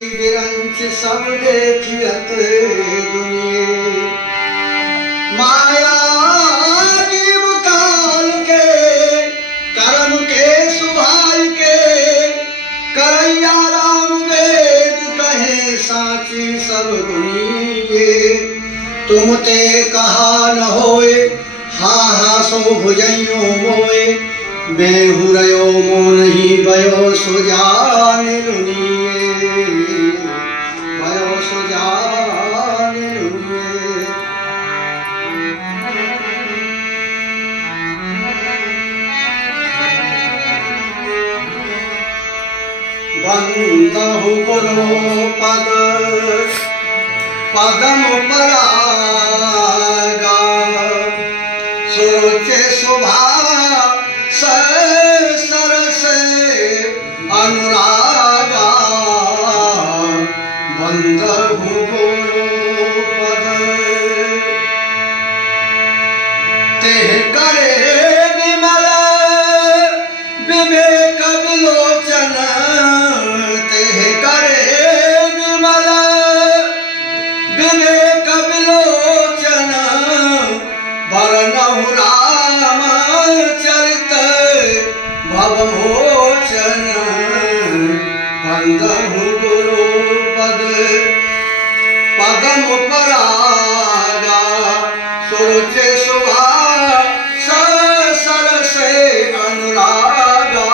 विरंच सब देखियत दुनिये माया जीव काल के कर्म के सुभाई के करैया राम वेद कहे साची सब दुनिये तुम ते कहा न होए हा हा सो भुजइयो मोए बेहुरयो मो नहीं भयो सुजान लुनिये भयो सुजान लुनिये। बंदहु गुरु पद पदम परागा सोचे स्वभाव सरस अनुरागा बंदहु गुरु पद तेह करे विमल विवेक विलोचन तेह करे विमल विवेक विलोचन वरनहु राम चरित भवमोचन बंदहु गुरु पद पदम परागा सोचे शोभा सरस अनुरागा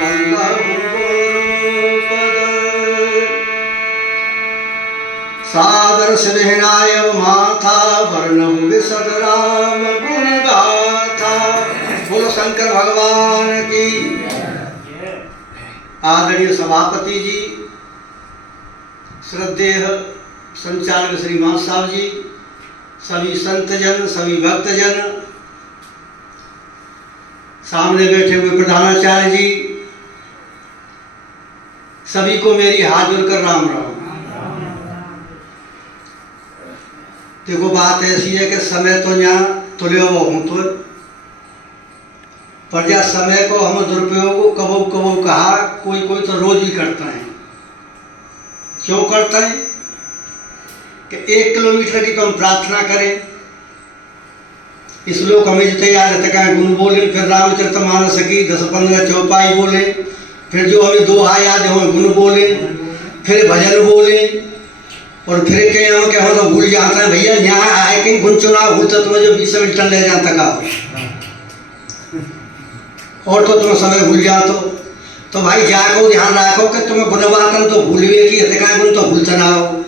बंदहु गुरु पद सादर स्नेहनाय माथा वर्णहु विशद राम गुण गाथा। बोलो शंकर भगवान की। आदरणीय सभापति जी, श्रद्धेय संचालक श्रीमान साहब जी, सभी संतजन, सभी भक्तजन, सामने बैठे हुए प्रधानाचार्य जी, सभी को मेरी हाथ जोड़कर राम राम। देखो बात ऐसी है कि समय तो यहाँ तुले वो हूँ तो पर या समय को हम दुरुपयोग कबो कबो कहा कोई कोई तो रोज ही करता है। क्यों करता है कि 1 किलोमीटर की तो हम प्रार्थना करें, इस लोग हमें जो तैयार रहते कहें गुण बोले, फिर रामचरितमानस की 10-15 चौपाई बोले, फिर जो हमें दोहा याद हो गुण बोले, फिर भजन बोले, और फिर कहीं हम क्या तो भूल जाता है भैया यहाँ आए कहीं गुण चुनाव भूलता तुम्हें जो 20 मिनट ले जाता का और तो तुम्हें समय भूल जाओ तो भाई जाको ध्यान रखो कि तुम्हें गुणवातन तो भूलवे की हतका गुण तो भूलता ना हो,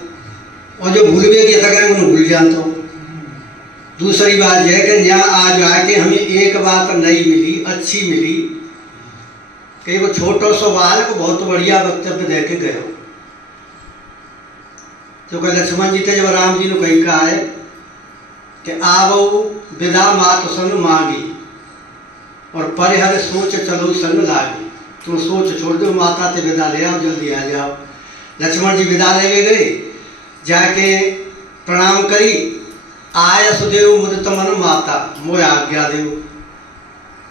और जो भूलवे की हतका गुण भूल जातो। दूसरी बात यह है कि यहाँ आज आके हमें एक बात नई मिली, अच्छी मिली कि वो छोटो सो बालक बहुत बढ़िया वक्तव्य दे के गए। तो कह लक्ष्मण जी थे जब राम जी ने कही कहा है कि आवो विदा मात सन मांगी और परिहर सोच चलो संग लागी। तुम सोच छोड़ दो, माता ते विदा ले आओ, जल्दी आ जाओ। लक्ष्मण जी विदा ले गए, जाके प्रणाम करी, आय सुदेव मुदित मन माता मोह आज्ञा देव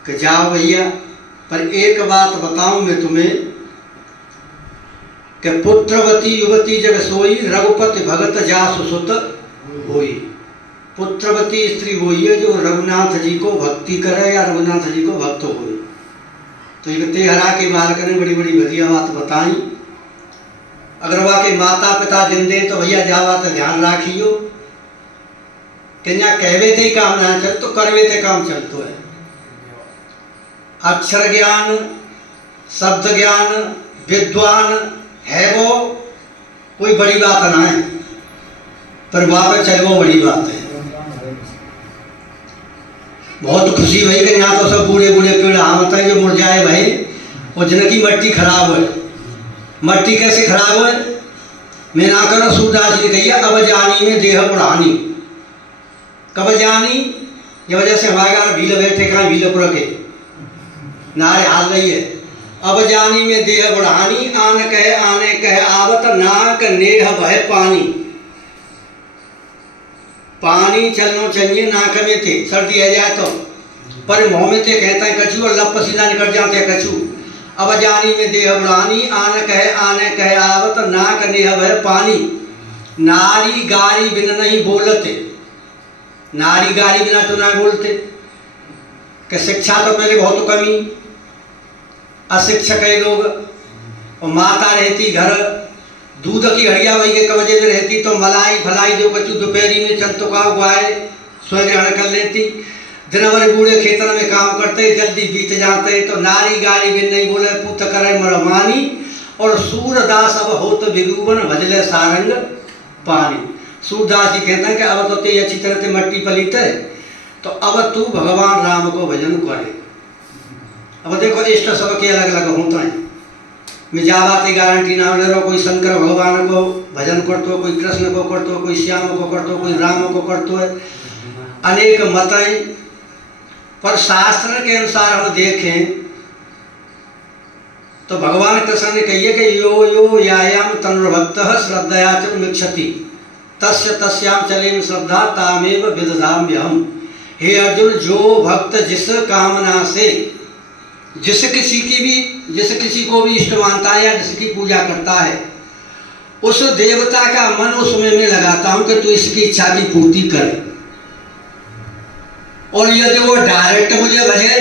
कि जाओ भैया, पर एक बात बताऊं मैं तुम्हें कि पुत्रवती युवती जग सोई रघुपति भगत जासु सुत होई। पुत्रवती स्त्री वही है जो रघुनाथ जी को भक्ति करे या रघुनाथ जी को भक्त होई। तो ये तेहरा के बालक ने बड़ी बड़ी बढ़िया बात बताई। अगर वाकई माता पिता दिन दे तो भैया जावा तो ध्यान राखियो कि ना कहवे थे काम ना चल तो करवे थे काम चलतो है। अक्षर ज्ञान, शब्द ज्ञान, विद्वान है वो कोई बड़ी बात ना है, पर वहाँ पर चल वो बड़ी बात है। बहुत खुशी भाई कि यहाँ तो सब बूढ़े बूढ़े पेड़ आमत है जो मुरझाए भाई, और जिनकी मट्टी खराब है। मट्टी कैसे खराब है? मैं ना करो सूरदास जी ने कही अब जानी में देह बढ़ानी। कब जानी? जब वजह से हमारे घर भील बैठे कहाँ भीलपुर के नारे हाल रही है। अब जानी में देह बढ़ानी आन कहे आने कहे आवत नाक नेह बह पानी। पानी चलना चाहिए नाक में थे, सर्दी आ जाए तो, पर मुँह में थे कहता है कछू और लब पसीना निकल जाते हैं कछू। अब जानी में देह बुढ़ानी आने कहे आवत नाक नेह भय पानी, नारी गारी बिन नहीं बोलते। नारी गारी बिना तो ना बोलते कि शिक्षा तो पहले बहुत कमी, अशिक्षक है लोग। और माता रहती घर, दूध की हड़िया वही के कब्जे में रहती, तो मलाई फलाई जो कचू दोपहरी में चल तो का उगाए स्वयं ग्रहण कर लेती। दिन भर बूढ़े खेतन में काम करते, जल्दी बीत जाते। तो नारी गारी बिन नहीं बोले, पुत करे मरमानी। और सूरदास अब होत विरूबन, भजले सारंग पानी। सूरदास जी कहते हैं कि अब तो ते अच्छी तरह से मट्टी पलीत है, तो अब तू भगवान राम को भजन करे। अब देखो इष्ट सबके अलग अलग होता है। मैं जा बात गारंटी ना ले रहा, कोई शंकर भगवान को भजन करते हो, कोई कृष्ण को करते हो, कोई श्याम को करते हो, कोई राम को करते हो, अनेक मत हैं। पर शास्त्र के अनुसार हम देखें तो भगवान कृष्ण ने कहिए कि यो यो यायाम तनुर्भक्तः श्रद्धया च मिच्छति तस्य तस्याम चलेम श्रद्धा तामेव विदधाम्यहम्। हे अर्जुन, जो भक्त जिस कामना से जिस किसी को भी इष्ट मानता है या जिसकी पूजा करता है, उस देवता का मन उसमें मैं लगाता हूं कि तू इसकी इच्छा की पूर्ति कर। और यदि वो डायरेक्ट मुझे भजे,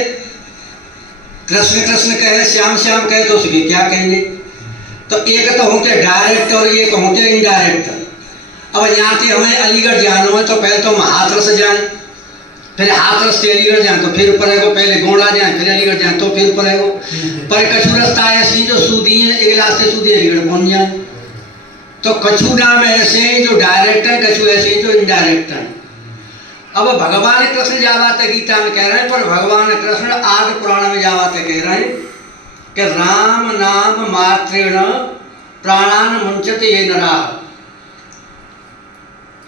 कृष्ण कृष्ण कहे, श्याम श्याम कहे, तो उसके क्या कहेंगे? तो एक तो होते डायरेक्ट और एक होते इनडायरेक्ट। अब यहाँ से हमें अलीगढ़ जाना हो तो पहले तो हम हाथरस जाएं, फिर हाथरस से अलीगढ़ जाएं तो फिर ऊपर है, पहले गोंडा जाएं फिर अलीगढ़ जाएं तो फिर ऊपर है। पर कछु रास्ता ऐसी जो सूदी है, एक रास्ते सूदी अलीगढ़ पहुंच जाए। तो कछु नाम ऐसे जो डायरेक्ट है, कछु ऐसे जो इनडायरेक्ट है। अब भगवान कृष्ण जावाते गीता में कह रहे हैं, पर भगवान कृष्ण आदि पुराण में जावाते कह रहे हैं कि राम नाम मात्रेण प्राणान मुंचते ये नरा।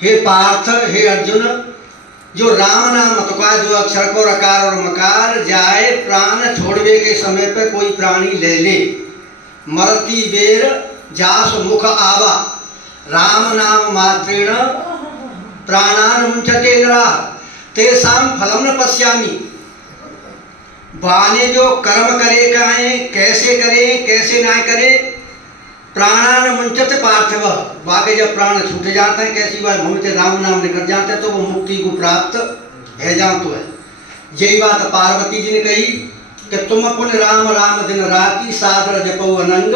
हे पार्थ, हे अर्जुन, जो राम नाम तो का जो अक्षर को रकार और मकार जाए, प्राण छोड़वे के समय पे कोई प्राणी ले ले, मरती बेर जास मुख आवा, राम नाम मात्रेण प्राणान मुंचते नरा तेसाम फलम न पश्यामि। बाने जो कर्म करे कहें, कैसे करे कैसे ना करे, प्राणान मुंचते पार्थिव, वाकई जब प्राण छूट जाते हैं, कैसी बात भूमिते राम नाम निकल जाते हैं तो वो मुक्ति को प्राप्त है जातो है। यही बात पार्वती जी ने कही कि तुम पुण्य राम राम दिन राति सादर जपो अनंग,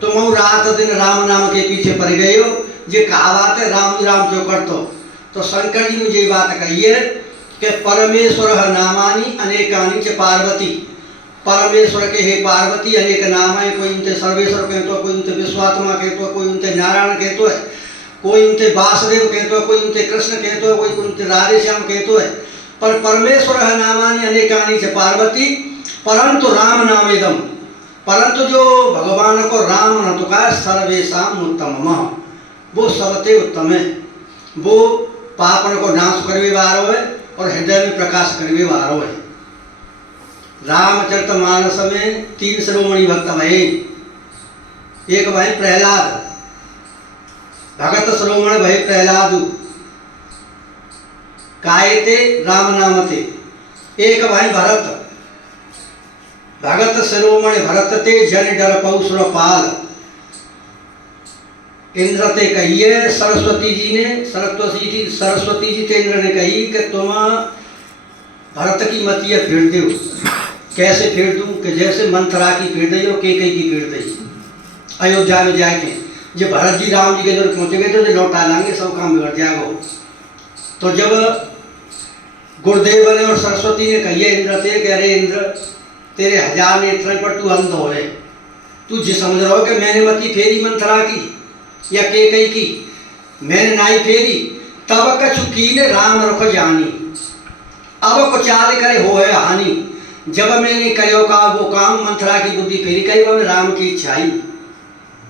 तुम रात दिन राम नाम के पीछे पड़ गए हो। ये कहावत है, राम राम जो कर तो शंकर जी ने ये बात कही है कि परमेश्वर नामानी अनेकानी च पार्वती। परमेश्वर के हे पार्वती अनेक नाम है, कोई उनते सर्वेश्वर कहते हो, कोई उनते विश्वात्मा कहते हो, कोई उनते नारायण कहते हो, कोई उनते वासुदेव कहते हो, कोई उनते कृष्ण कहते हो, कोई उनते राधे श्याम कहते हो। पर परमेश्वर नामानी अनेकानी च पार्वती, परंतु राम नामेदम, परंतु जो भगवान को राम न तो का सर्वेशाम उत्तम, वो सबते उत्तम है। वो पापन को नाश करवे वारो है और हृदय में प्रकाश करवे वारो है। रामचरितमानस में 3 शिरोमणि भक्त भये। एक भाई प्रहलाद, भगत शिरोमणि भय प्रहलादु, कायते राम नाम थे। एक भाई भरत, भगत शिरोमणि भरत ते, जन डर पौसुर पाल। इंद्र ते कहिए, सरस्वती जी ते इंद्र ने कही कि तुम भरत की मतिया फेर दो। कैसे फेर दूं? कि जैसे मंथरा की फेर दी और केकई की फेर दी। अयोध्या में जाके जब भरत जी राम जी के जरूर पहुँचे गए तो लौटा लाएंगे, सब काम बिगड़ जाएगा। तो जब गुरुदेव ने और सरस्वती ने कहिए इंद्र से कि अरे इंद्र, तेरे 1000 नेत्र पर तू अंध हो, तू जी समझ रहा हो कि मैंने मती फेरी मंथरा की या केकई की, मैंने नाई फेरी। तब कछु कीने राम रुख जानी, अब को चाल करे हो है हानि। जब मैंने करो का वो काम, मंथरा की बुद्धि फेरी कही, वो राम की इच्छा आई।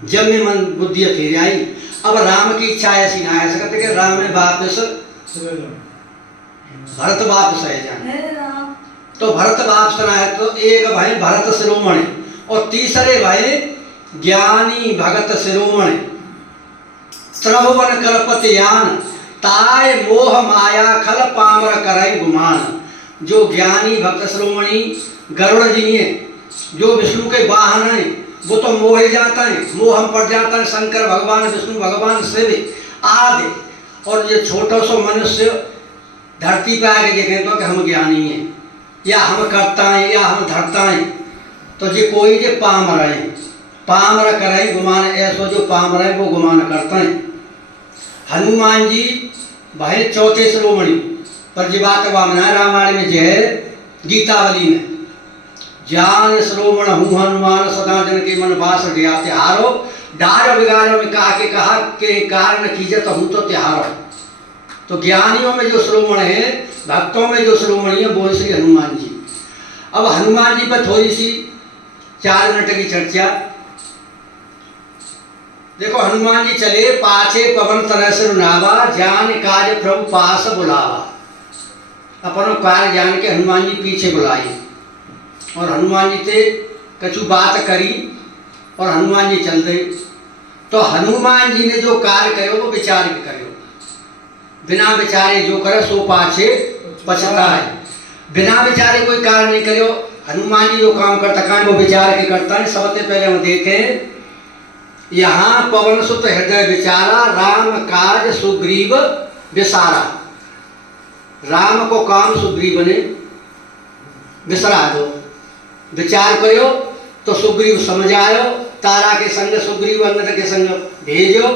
जब मैं मन बुद्धि फेरी आई, अब राम की इच्छा ऐसी ना ऐसा करते कि राम ने वापस भरत वापस आए जाए। तो भरत वापस आए तो एक भाई भरत शिरोमणि और तीसरे भाई ज्ञानी भगत शिरोमणि। त्रहुवन कल्पतयान, ताय मोह माया खल पामर करे गुमान। जो ज्ञानी भक्त श्रोमणी गरुड़ जी हैं, जो विष्णु के वाहन हैं, वो तो मोह ही जाता है, मोह हम पड़ जाता है शंकर भगवान, विष्णु भगवान, शिव आदि। और ये छोटा सा मनुष्य धरती पे आके देखें तो कि हम ज्ञानी हैं या हम करता है या हम धरता है, तो ये कोई जो पामर है, पामर करें गुमान, ऐसो जो पामर है वो गुमान करते हैं। हनुमान जी भाई चौथे श्रोमणी पर जी बात वामना रामायण में जो है गीतावली में, जान श्रोमण हूँ हनुमान सदा जन के मन बास गया त्योहारो, डार बिगाड़ो में कहा के कारण कीजत हूँ तो त्योहारो। तो ज्ञानियों में जो श्रोमण है, भक्तों में जो श्रोमणी है वो श्री हनुमान जी। अब हनुमान जी पर थोड़ी सी 4 मिनट की चर्चा। देखो हनुमान जी चले पाछे पवन तरह से रुनावा, जान काज प्रभु पास बुलावा। अपनो कार्य जान के हनुमान जी पीछे बुलाए और हनुमान जी से कछु बात करी और हनुमान जी चल गए। तो हनुमान जी ने जो कार्य करे वो विचार के करे, बिना विचारे जो करे सो पाछे पछताए। बिना विचारे कोई कार्य नहीं करो। हनुमान जी जो काम करता है वो विचार के करता है। सबसे पहले हम देखें यहाँ पवन सुत हृदय विचारा, राम काज सुग्रीव विसारा। राम को काम सुग्रीव ने विसरा दो, विचार करो तो सुग्रीव समझ आयो, तारा के संग सुग्रीव अंगद के संग भेजो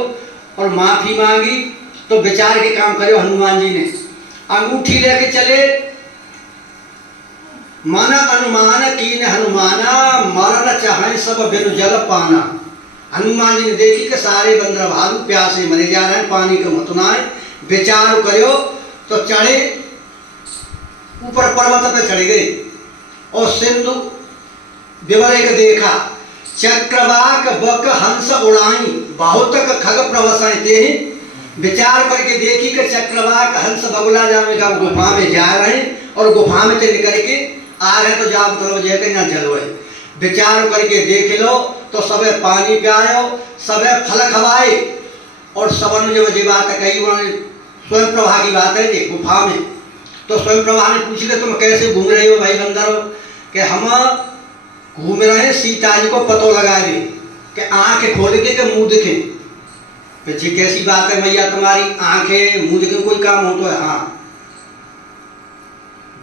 और माफी मांगी। तो विचार के काम करो। हनुमान जी ने अंगूठी लेके चले, मन अनुमान कीन हनुमाना, मरण चाहे सब बिनु जल पाना। हनुमान जी ने देखी कि सारे बंदर भालू प्यासे मरे जा रहे हैं, पानी का मतुनाए। विचार करो तो चढ़े ऊपर पर्वत पे चढ़े गए और सिंधु विवरे के देखा, चक्रवाक बक हंस उड़ाई, बहुत खग प्रवसाई ते। विचार करके देखी कि चक्रवाक हंस बगुला जाएगा, गुफा में जा रहे हैं और गुफा में से निकल के आ रहे तो जाम तरफ जाके ना जलो है। विचार करके देख लो तो सबे पानी पियायो, सबे फल खवाए और सबन जब ये बात कही उन्होंने स्वयं प्रभा की बात है जी गुफा में। तो स्वयं प्रभा ने पूछ लिया तुम कैसे घूम रहे हो भाई बंदरो, कि हम घूम रहे हैं सीता जी को पतो लगाए कि आंखें खोल के मुंह दिखे। जी कैसी बात है मैया तुम्हारी, आंखें मुंह दिखे कोई काम हो तो है? हाँ,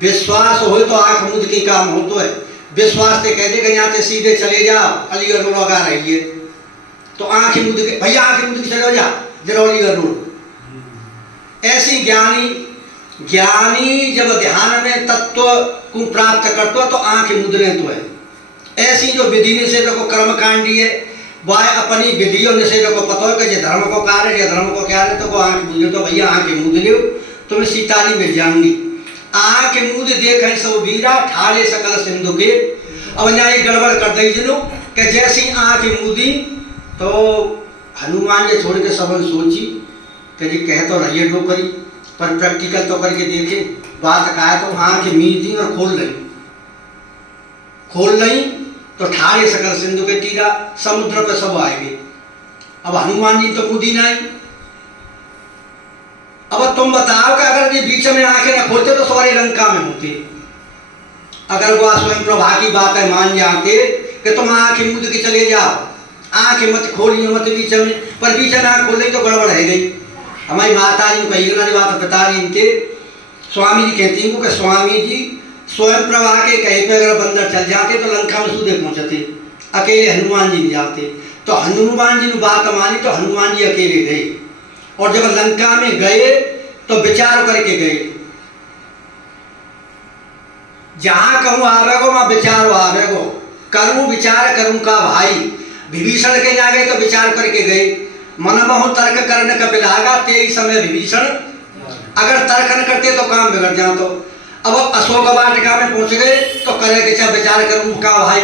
विश्वास हो तो आंख मुंह दिखे काम हो तो है। विश्वास से कहते कि यहाँ से सीधे चले जाओ, अलीगढ़ रोड लगा रही है तो आंखें मुंह दिखे, भैया आंखें मुंह दिखे चले जा जरौलीगढ़ रोड। ऐसी ज्ञानी जब ध्यान में तत्व को प्राप्त करते तो आंखें मुद्रे तो है। ऐसी जो विधि निषेध को कर्म कांडी है वह अपनी विधियों निषेध को पता है कि जो धर्म को कार्य या धर्म को क्या है तो वो आंख मुझे तो भैया आंखें मुद लो तुम्हें सीताली मिल जाऊंगी। आंख मुद देख सब वीरा ठाड़े सकल सिंधु के। अब यहाँ गड़बड़ कर दी जिनो कि जैसी आंख मुदी तो हनुमान जी छोड़ के सबन सोची कि जी कह तो रही है डोकरी पर प्रैक्टिकल तो करके देखे। बात कहा तो आंख मीच दी और खोल रही तो ठाड़े सकल सिंधु के तीरा समुद्र पे सब आएंगे। अब हनुमान जी तो मुदी नहीं। अब तुम बताओ कि अगर ये बीच में आंखें न खोलते तो सारे लंका में होते। अगर वो स्वयं प्रभा की बात है मान जाते कि तुम आंखें मुद के चले जाओ, आंखें मत खोलिए मत बीच में, पर बीच में आंख खोल तो गड़बड़ है गई। हमारी माता जी कही बात बता रही इनके स्वामी जी कहती हैं कि स्वामी जी स्वयं प्रभा के कहीं पे अगर बंदर चल जाते तो लंका में सीधे पहुंचते, अकेले हनुमान जी नहीं जाते। तो हनुमान जी ने बात मानी तो हनुमान जी अकेले गए और जब लंका में गए तो विचार करके गए। जहां कहूँ आवेगो वहां विचार आवेगो, करूँ विचार करूँ का भाई। विभीषण के जा गए तो विचार करके गए। मन बहु तर्क करने का बिलागा ते समय विभीषण, अगर तर्क न करते तो काम बिगड़ जाओ। तो अब अशोक वाटिका में पहुंच गए तो करे कि चाहे विचार करूं का भाई।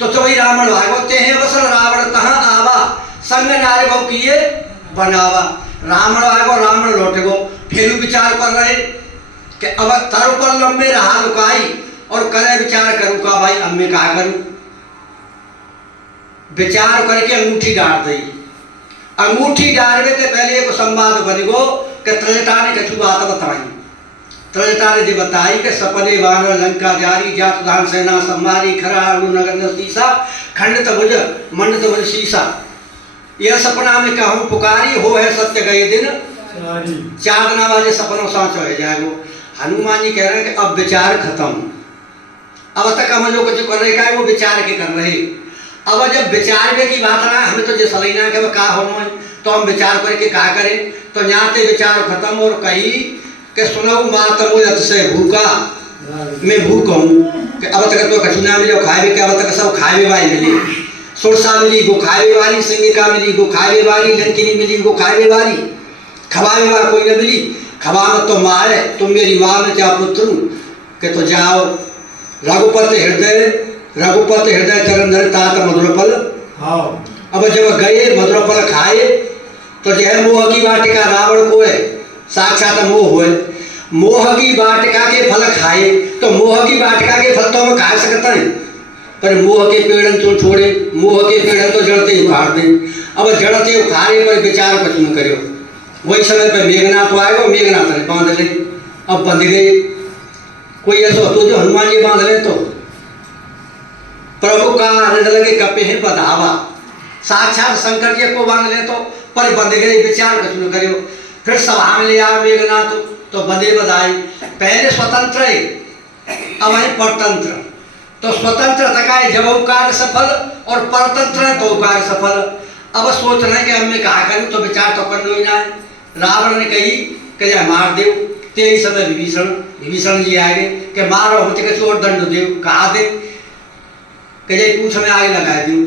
तो वही रावण भागवते हैं अवसर रावण तहाँ आवा, संग नारे भव किए बनावा। रावण भागो रावण लौट गो, फिर विचार कर रहे कि अब तर पर लंबे रहा लुकाई और करे विचार करूं का भाई। अब मैं कहा करूं, विचार करके अंगूठी डाल दी। अंगूठी डालने से पहले एक संवाद बन गो कि त्रेता ने कछु बात बताई। त्रजटारे जी बताई कि सपने वानर लंका जारी, जात दान सेना संवारी, खरा अणु नगर न सीसा, खंडित भुज मंडित भुज शीसा। यह सपना में कहूँ पुकारी, हो है सत्य गए दिन चार ना बाजे सपनों सांच हो जाएगो। हनुमान जी कह रहे हैं कि अब विचार खत्म, अब तक हम जो कुछ कर रहे हैं वो विचार के कर रहे। अब जब विचार में की बात ना हमें तो जैसा लेना कि कहा हो तो हम विचार करके कहा करें, तो यहाँ से विचार खत्म और कही कि सुनो मात मुझ से भूखा मैं भूख हूँ कि अब तक तो कछुना मिले खाए के, अब तक सब खाए वाली मिली, सुरसा मिली गो खाए वाली, सिंगिका मिली गो खाए वाली, लंकिनी मिली गो खाए वाली, खवाए वाला कोई न मिली। खवा में तो माँ है, तुम मेरी माँ में क्या पुत्र कि तो जाओ रघुपति हृदय चरण धर तात मधुरफल। अब जब गए मधुरफल खाए तो जो है मोह की वाटिका रावण को है साक्षात मोह हुए, मोह की वाटिका के फल खाए तो मोह की वाटिका के फल तो हम खा सकते हैं, पर मोह के पेड़न तो छोड़े, मोह के पेड़न तो जड़ते ही उखाड़ दे। अब जड़ते उखाड़े पर विचार कुछ न करो। वही समय पर मेघनाथ आएगा, मेघनाथ ने बांध ले, अब बंध गए। कोई ऐसा तो जो हनुमान जी बांध ले तो प्रभु का आनंद लगे कपे है बधावा, साक्षात शंकर जी को बांध ले तो पर बंध गए, विचार कुछ न करो। फिर सभा में ले आए मेघनाथ तो बंधे बधाई। पहले स्वतंत्र है, अब है परतंत्र। तो स्वतंत्र थका है जब कार्य सफल और परतंत्र है तो कार्य सफल। अब सोच रहे हैं कि हमने कहा करूँ तो विचार तो करना ही ना है। रावण ने कही कि मार दे, तेरी समय विभीषण जी आए कि मारो होते कि चोर दंड दे, कहा दे कि पूछ में आगे लगा दूँ।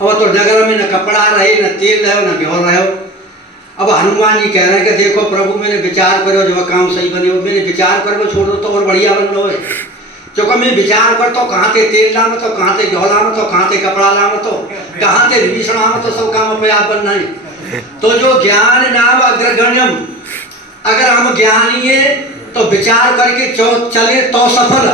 अब तो नगर में न कपड़ा रहे, न तेल रहे, न घ्योर रहे। अब हनुमान जी कह रहे हैं कि देखो प्रभु मैंने विचार करो जो काम सही बने हो, मैंने विचार करो छोड़ दो तो और बढ़िया बन लो है। क्योंकि मैं विचार करता हूँ कहाँ से तेल लाम तो कहाँ से घ्योर लाम तो कहाँ से कपड़ा लाम तो कहाँ से विभीषण आम तो सब काम अपने आप बनना है। तो जो ज्ञान नाम अग्रगण्यम, अगर हम ज्ञानी है तो विचार करके चले तो सफल,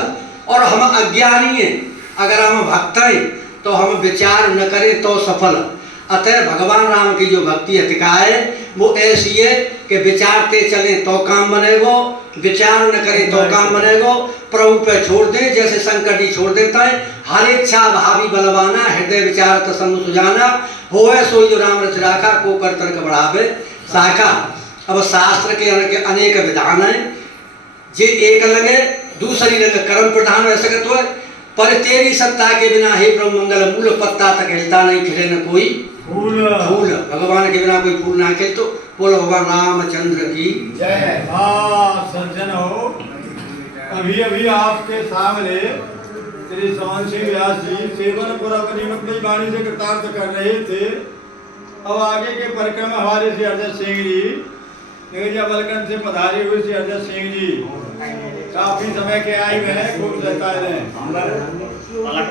और हम अज्ञानी है अगर हम भक्त हैं तो हम विचार न करें तो सफल। अतः भगवान राम की जो भक्ति अतिका है वो ऐसी है कि विचारते चले तो काम बनेगो, विचार न करें तो काम बनेगो। प्रभु पे छोड़ दे जैसे शंकर जी छोड़ देता है। हर इच्छा भावी बलवाना, हृदय विचार तसनु सुजाना, होए सोई जो राम रच राखा, को कर तर्क बढ़ावे शाखा। अब शास्त्र के अनेक विधान है, जे एक लगे दूसरी लगे कर्म प्रधान रह सकते हो, पर तेरी सत्ता के बिना हे प्रभु मंगल मूल पत्ता तक हिलता नहीं, खिले न कोई फूल। भगवान के बिना कोई फूल ना खिले। तो बोलो भगवान रामचंद्र की जय। सज्जन हो, अभी अभी आपके सामने श्री श्रवण सिंह व्यास जी सेवन पर अपनी अपनी वाणी से कृतार्थ कर रहे थे। अब आगे के परिक्रमा हमारे श्री अर्जन सिंह जी बलकन से पधारे हुए श्री अर्जन सिंह जी काफी समय के आए हुए हैं, खूब सहता है।